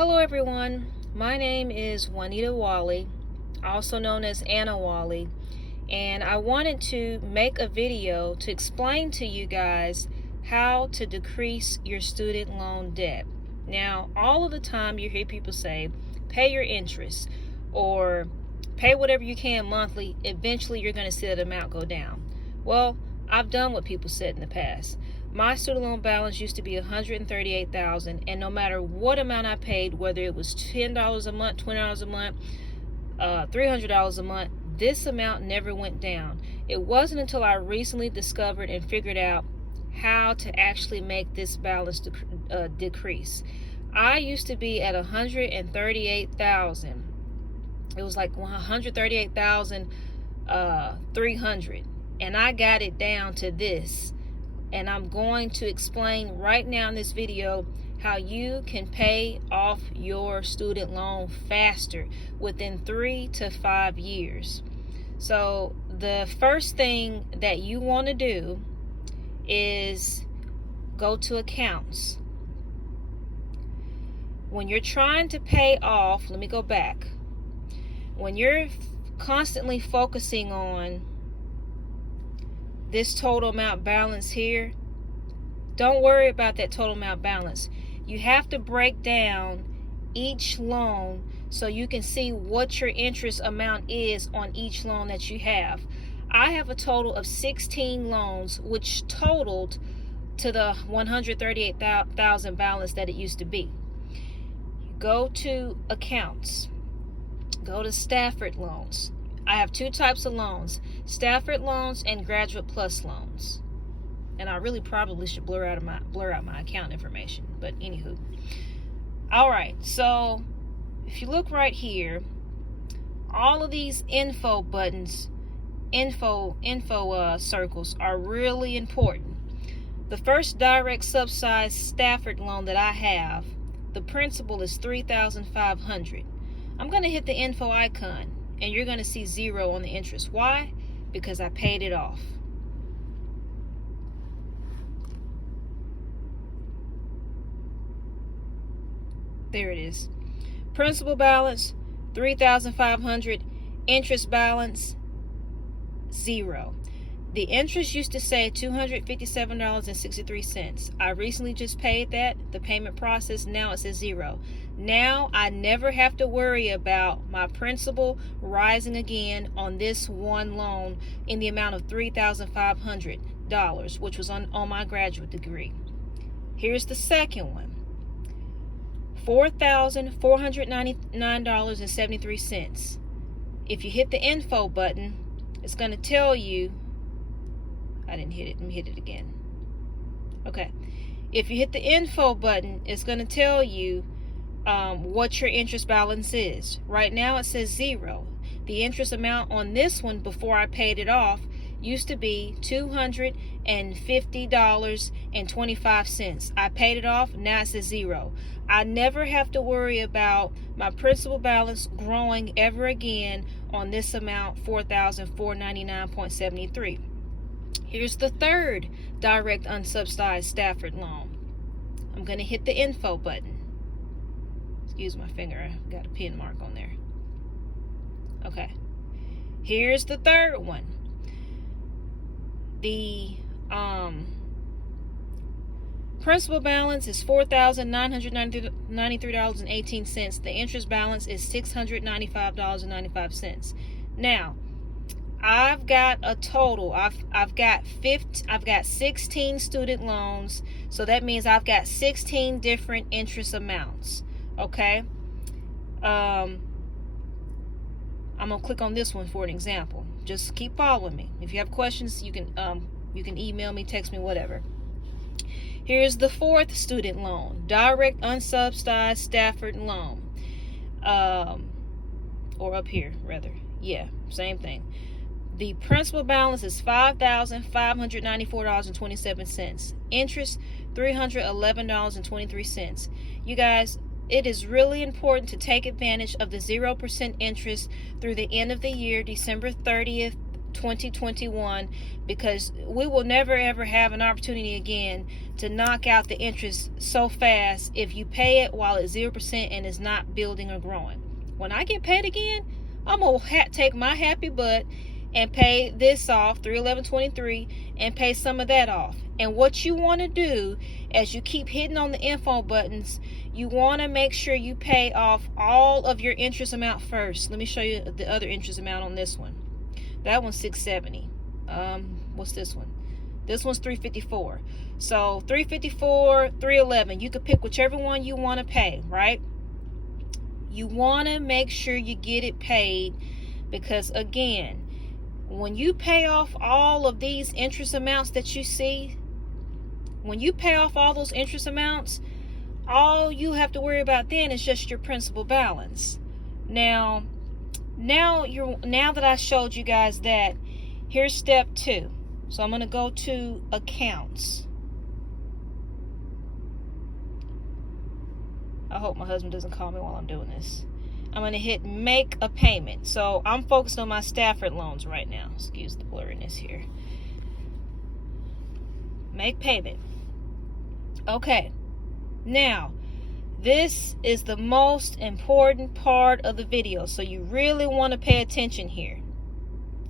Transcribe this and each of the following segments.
Hello everyone, my name is Juanita Wally, also known as Anna Wally, and I wanted to make a video to explain to you guys how to decrease your student loan debt. Now, all of the time you hear people say, pay your interest or pay whatever you can monthly, eventually you're going to see that amount go down. Well, I've done what people said in the past. My student loan balance used to be $138,000, and no matter what amount I paid, whether it was $10 a month, $20 a month, $300 a month, this amount never went down. It wasn't until I recently discovered and figured out how to actually make this balance decrease. I used to be at $138,000. It was like $138,300, and I got it down to this. And I'm going to explain right now in this video how you can pay off your student loan faster within 3 to 5 years. So the first thing that you want to do is go to accounts. When you're trying to pay off, let me go back. When you're constantly focusing on this total amount balance here, don't worry about that total amount balance. You have to break down each loan so you can see what your interest amount is on each loan that you have. I have a total of 16 loans, which totaled to the $138,000 balance that it used to be. Go to accounts, go to Stafford loans. I have two types of loans, Stafford loans and Graduate Plus loans. And I really probably should blur out my account information, but anywho. All right, so if you look right here, all of these info buttons, info circles are really important. The first direct subsidized Stafford loan that I have, the principal is $3,500. I'm going to hit the info icon, and you're going to see zero on the interest. Why? Because I paid it off. There it is. Principal balance, $3,500. Interest balance, zero. The interest used to say $257.63. I recently just paid that. The payment process, now it says zero. Now I never have to worry about my principal rising again on this one loan in the amount of $3,500, which was on my graduate degree. Here's the second one. $4,499.73. If you hit the info button, it's going to tell you, I didn't hit it, let me hit it again. Okay, if you hit the info button, it's going to tell you what your interest balance is. Right now it says zero. The interest amount on this one before I paid it off used to be $250.25. I paid it off, now it says zero. I never have to worry about my principal balance growing ever again on this amount, $4,499.73. Here's the third direct unsubsidized Stafford loan. I'm going to hit the info button. Excuse my finger, I got a pin mark on there. Okay. Here's the third one. The principal balance is $4,993.18. The interest balance is $695.95. Now, I've got a total. I've got 16 student loans, so that means I've got 16 different interest amounts. Okay. I'm gonna click on this one for an example. Just keep following me. If you have questions, you can email me, text me, whatever. Here's the fourth student loan, direct unsubsidized Stafford loan. Or up here rather. Yeah, same thing. The principal balance is $5,594.27. Interest, $311.23. You guys, it is really important to take advantage of the 0% interest through the end of the year, December 30th, 2021, because we will never ever have an opportunity again to knock out the interest so fast if you pay it while it's 0% and it's not building or growing. When I get paid again, I'm gonna take my happy butt and pay this off, 311.23, and pay some of that off. And what you want to do, as you keep hitting on the info buttons, you want to make sure you pay off all of your interest amount first. Let me show you the other interest amount on this one. That one's $670. What's this one? This one's $354. So $354, $311. You could pick whichever one you want to pay, right? You want to make sure you get it paid, because again, when you pay off all of these interest amounts that you see, when you pay off all those interest amounts, all you have to worry about then is just your principal balance. Now that I showed you guys that, here's step 2. So I'm going to go to accounts. I hope my husband doesn't call me while I'm doing this. I'm going to hit make a payment. So I'm focused on my Stafford loans right now. Excuse the blurriness here. Make payment. Okay. Now, this is the most important part of the video, so you really want to pay attention here.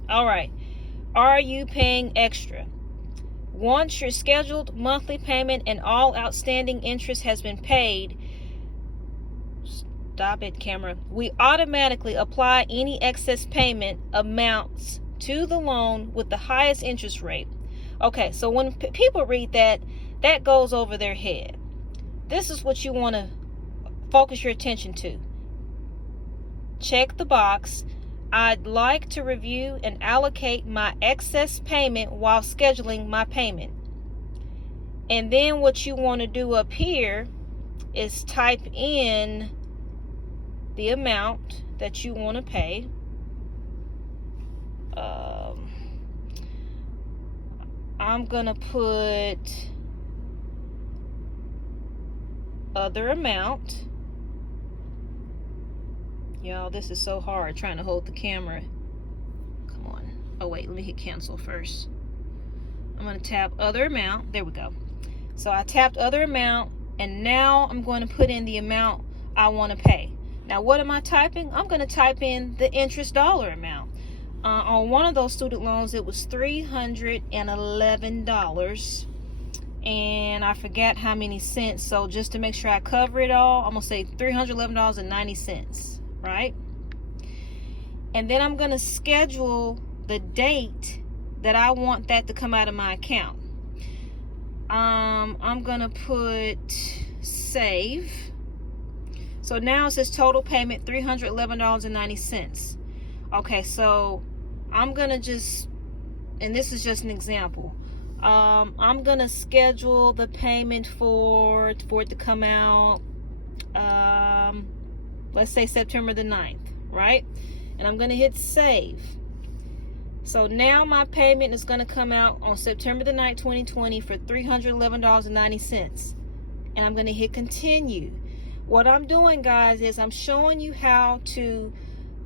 All right. Are you paying extra? Once your scheduled monthly payment and all outstanding interest has been paid, stop it, camera. We automatically apply any excess payment amounts to the loan with the highest interest rate. Okay, so when people read that, that goes over their head. This is what you want to focus your attention to. Check the box. I'd like to review and allocate my excess payment while scheduling my payment. And then what you want to do up here is type in the amount that you want to pay. I'm gonna put other amount. Y'all, this is so hard trying to hold the camera. Come on. Oh wait, let me hit cancel first. I'm gonna tap other amount. There we go. So I tapped other amount, and now I'm going to put in the amount I want to pay. Now what am I typing? I'm going to type in the interest dollar amount. On one of those student loans, it was $311, and I forgot how many cents. So just to make sure I cover it all, I'm gonna say $311.90, right? And then I'm gonna schedule the date that I want that to come out of my account. I'm gonna put save. So now it says total payment $311.90. Okay, so I'm gonna just, and this is just an example, I'm gonna schedule the payment for it to come out, let's say September the 9th, right? And I'm gonna hit save. So now my payment is gonna come out on September the 9th, 2020 for $311.90. And I'm gonna hit continue. What I'm doing, guys, is I'm showing you how to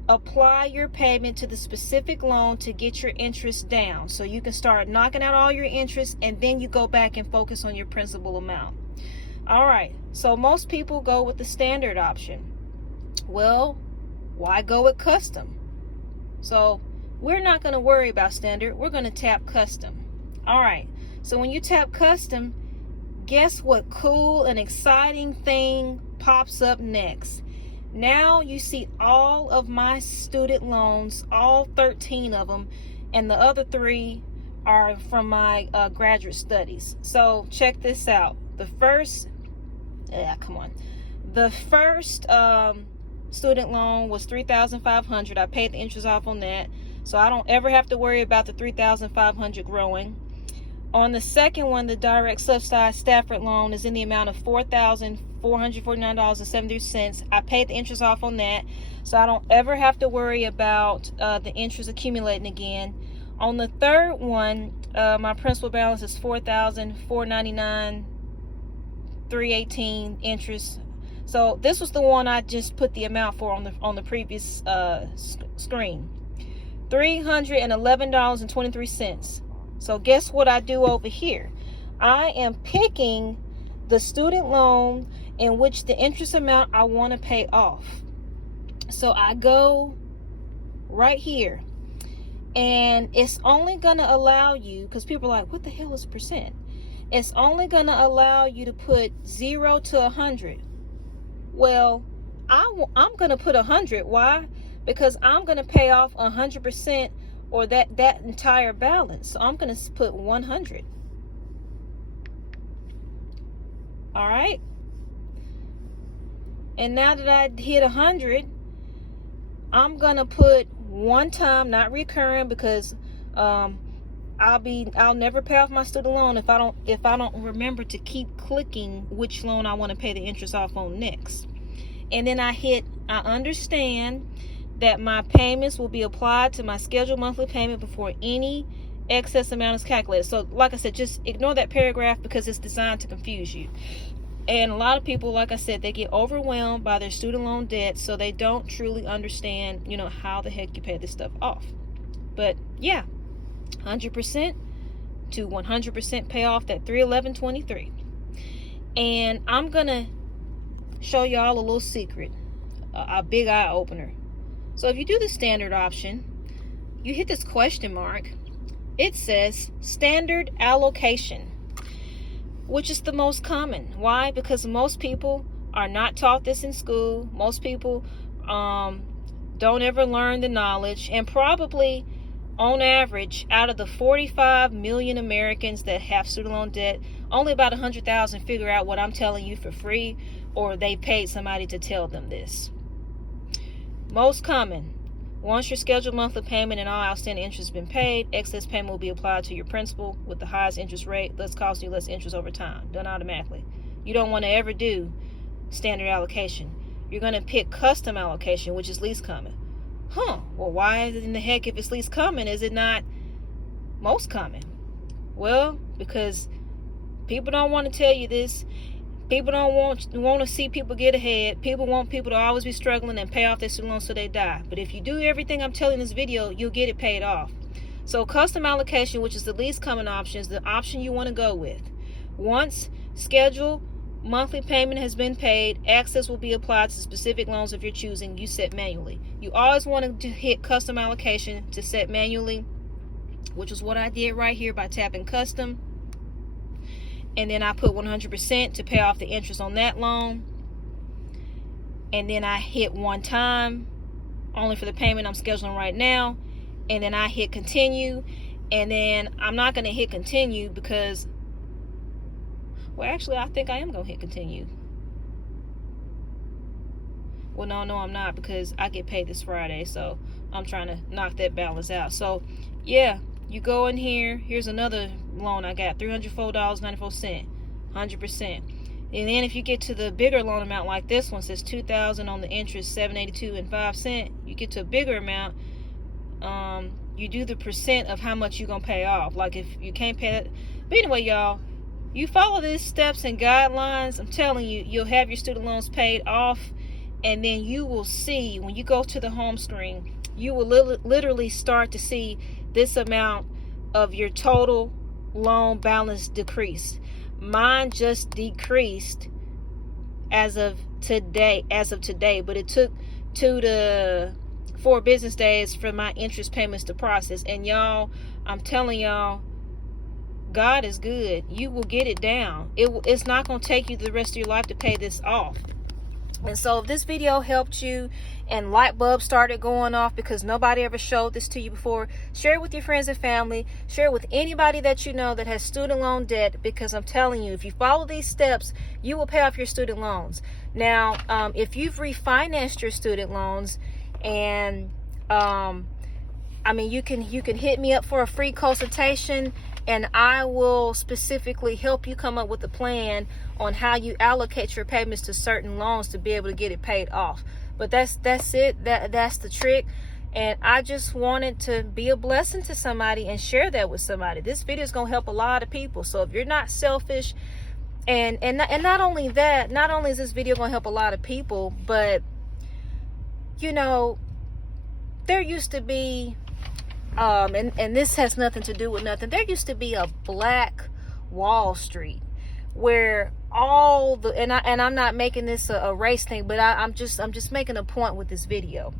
apply your payment to the specific loan to get your interest down, so you can start knocking out all your interest, and then you go back and focus on your principal amount. All right, so most people go with the standard option. Well, why go with custom? So we're not going to worry about standard. We're going to tap custom. All right, so when you tap custom, guess what cool and exciting thing pops up next? Now you see all of my student loans, all 13 of them, and the other 3 are from my graduate studies. So check this out. The first student loan was $3,500. I paid the interest off on that, so I don't ever have to worry about the $3,500 growing. On the second one, the direct subsidized Stafford loan is in the amount of $4,449.73. I paid the interest off on that, so I don't ever have to worry about the interest accumulating again. On the third one, my principal balance is $4,499.318 interest. So this was the one I just put the amount for on the previous screen. $311.23. So guess what I do over here? I am picking the student loan in which the interest amount I want to pay off. So I go right here, and it's only going to allow you, because people are like, what the hell is percent? It's only going to allow you to put 0 to 100. Well, I'm going to put 100. Why? Because I'm going to pay off 100%, or that entire balance. So I'm going to put 100. All right. And now that I hit 100, I'm going to put one time, not recurring, because I'll never pay off my student loan if I don't remember to keep clicking which loan I want to pay the interest off on next. And then I understand that my payments will be applied to my scheduled monthly payment before any excess amount is calculated. So like I said, just ignore that paragraph because it's designed to confuse you. And a lot of people, like I said, they get overwhelmed by their student loan debt, so they don't truly understand, how the heck you pay this stuff off. But yeah, 100% to 100% pay off that $311.23. And I'm gonna show y'all a little secret, a big eye opener. So if you do the standard option, you hit this question mark. It says standard allocation, which is the most common. Why? Because most people are not taught this in school. Most people don't ever learn the knowledge. And probably, on average, out of the 45 million Americans that have student loan debt, only about 100,000 figure out what I'm telling you for free, or they paid somebody to tell them this. Most common: once your scheduled monthly payment and all outstanding interest has been paid, excess payment will be applied to your principal with the highest interest rate, thus costing you less interest over time. Done automatically. You don't want to ever do standard allocation. You're going to pick custom allocation, which is least common. Well, why in the heck, if it's least common, is it not most common? Well, because people don't want to tell you this. People don't want to see people get ahead. People want people to always be struggling and pay off their student loans so they die. But if you do everything I'm telling in this video, you'll get it paid off. So custom allocation, which is the least common option, is the option you want to go with. Once scheduled monthly payment has been paid, access will be applied to specific loans of your choosing. You set manually. You always want to hit custom allocation to set manually, which is what I did right here by tapping custom. And then I put 100% to pay off the interest on that loan. And then I hit one time, only for the payment I'm scheduling right now. And then I hit continue. And then I'm not going to hit continue because, well, actually, I think I am going to hit continue. Well, no, I'm not, because I get paid this Friday. So I'm trying to knock that balance out. So, yeah. You go in here, here's another loan I got, $304.94, 100%. And then if you get to the bigger loan amount like this one, says $2,000 on the interest, $782.05, you get to a bigger amount, you do the percent of how much you're going to pay off. Like if you can't pay that. But anyway, y'all, you follow these steps and guidelines, I'm telling you, you'll have your student loans paid off. And then you will see, when you go to the home screen, you will literally start to see this amount of your total loan balance decrease. Mine just decreased as of today, but it took 2 to 4 business days for my interest payments to process. And y'all, I'm telling y'all, God is good. You will get it down. It's not going to take you the rest of your life to pay this off. And so if this video helped you and light bulbs started going off because nobody ever showed this to you before, share it with your friends and family. Share it with anybody that you know that has student loan debt, because I'm telling you, if you follow these steps, you will pay off your student loans. Now, if you've refinanced your student loans, and you can hit me up for a free consultation, and I will specifically help you come up with a plan on how you allocate your payments to certain loans to be able to get it paid off. But that's it. That's the trick. And I just wanted to be a blessing to somebody and share that with somebody. This video is going to help a lot of people. So if you're not selfish, and not only that, not only is this video going to help a lot of people, but there used to be And this has nothing to do with nothing. There used to be a black Wall Street where all the, and I'm not making this a race thing, but I'm just making a point with this video,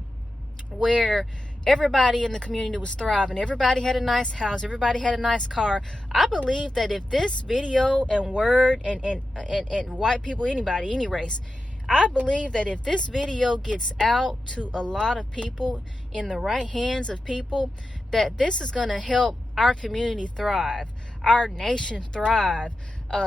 where everybody in the community was thriving. Everybody had a nice house. Everybody had a nice car. I believe that if this video and word and white people, anybody, any race, I believe that if this video gets out to a lot of people in the right hands of people, that this is going to help our community thrive, our nation thrive.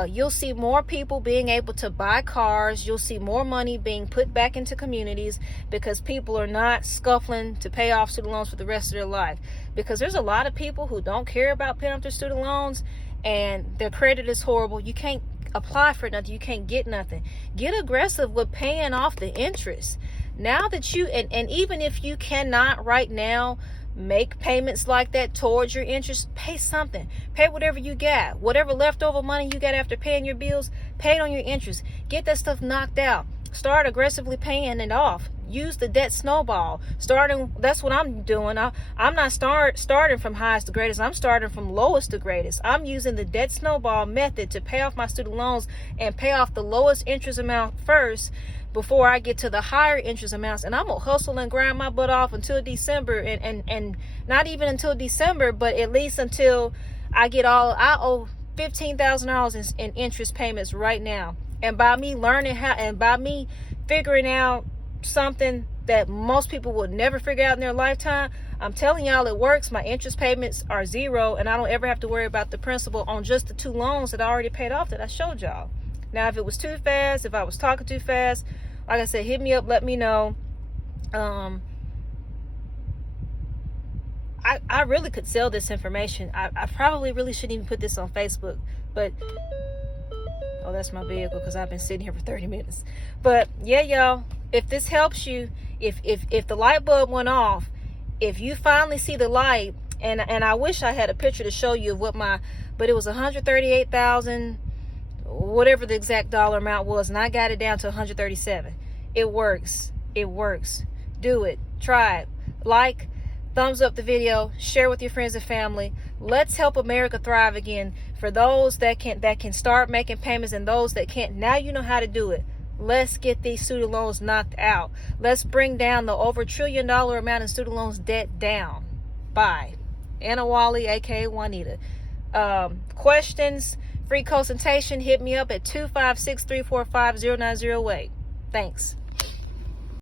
You'll see more people being able to buy cars. You'll see more money being put back into communities because people are not scuffling to pay off student loans for the rest of their life. Because there's a lot of people who don't care about paying off their student loans and their credit is horrible. You can't apply for nothing. You can't get nothing. Get aggressive with paying off the interest. Now that you, and even if you cannot right now make payments like that towards your interest, pay something. Pay whatever you got. Whatever leftover money you got after paying your bills, pay it on your interest. Get that stuff knocked out. Start aggressively paying it off. Use the debt snowball. That's what I'm doing. I'm not starting from highest to greatest. I'm starting from lowest to greatest. I'm using the debt snowball method to pay off my student loans and pay off the lowest interest amount first before I get to the higher interest amounts. And I'm gonna hustle and grind my butt off until December, and not even until December, but at least until I owe $15,000 in interest payments right now. And by me learning how, and by me figuring out something that most people would never figure out in their lifetime, I'm telling y'all it works. My interest payments are zero, and I don't ever have to worry about the principal on just the 2 loans that I already paid off that I showed y'all. Now, if it was too fast, if I was talking too fast, like I said, hit me up, let me know. I really could sell this information. I probably really shouldn't even put this on Facebook, but oh, that's my vehicle because I've been sitting here for 30 minutes. But yeah, y'all, if this helps you, if the light bulb went off, if you finally see the light, and I wish I had a picture to show you of what but it was 138,000, whatever the exact dollar amount was, and I got it down to 137. It works. It works. Do it. Try it. Like, thumbs up the video, share with your friends and family. Let's help America thrive again. For those that can start making payments, and those that can't, now you know how to do it. Let's get these student loans knocked out. Let's bring down the over $1 trillion amount in student loans debt down. Bye. Anna Wally, aka Juanita. Questions, free consultation, hit me up at 256-345-0908. Thanks.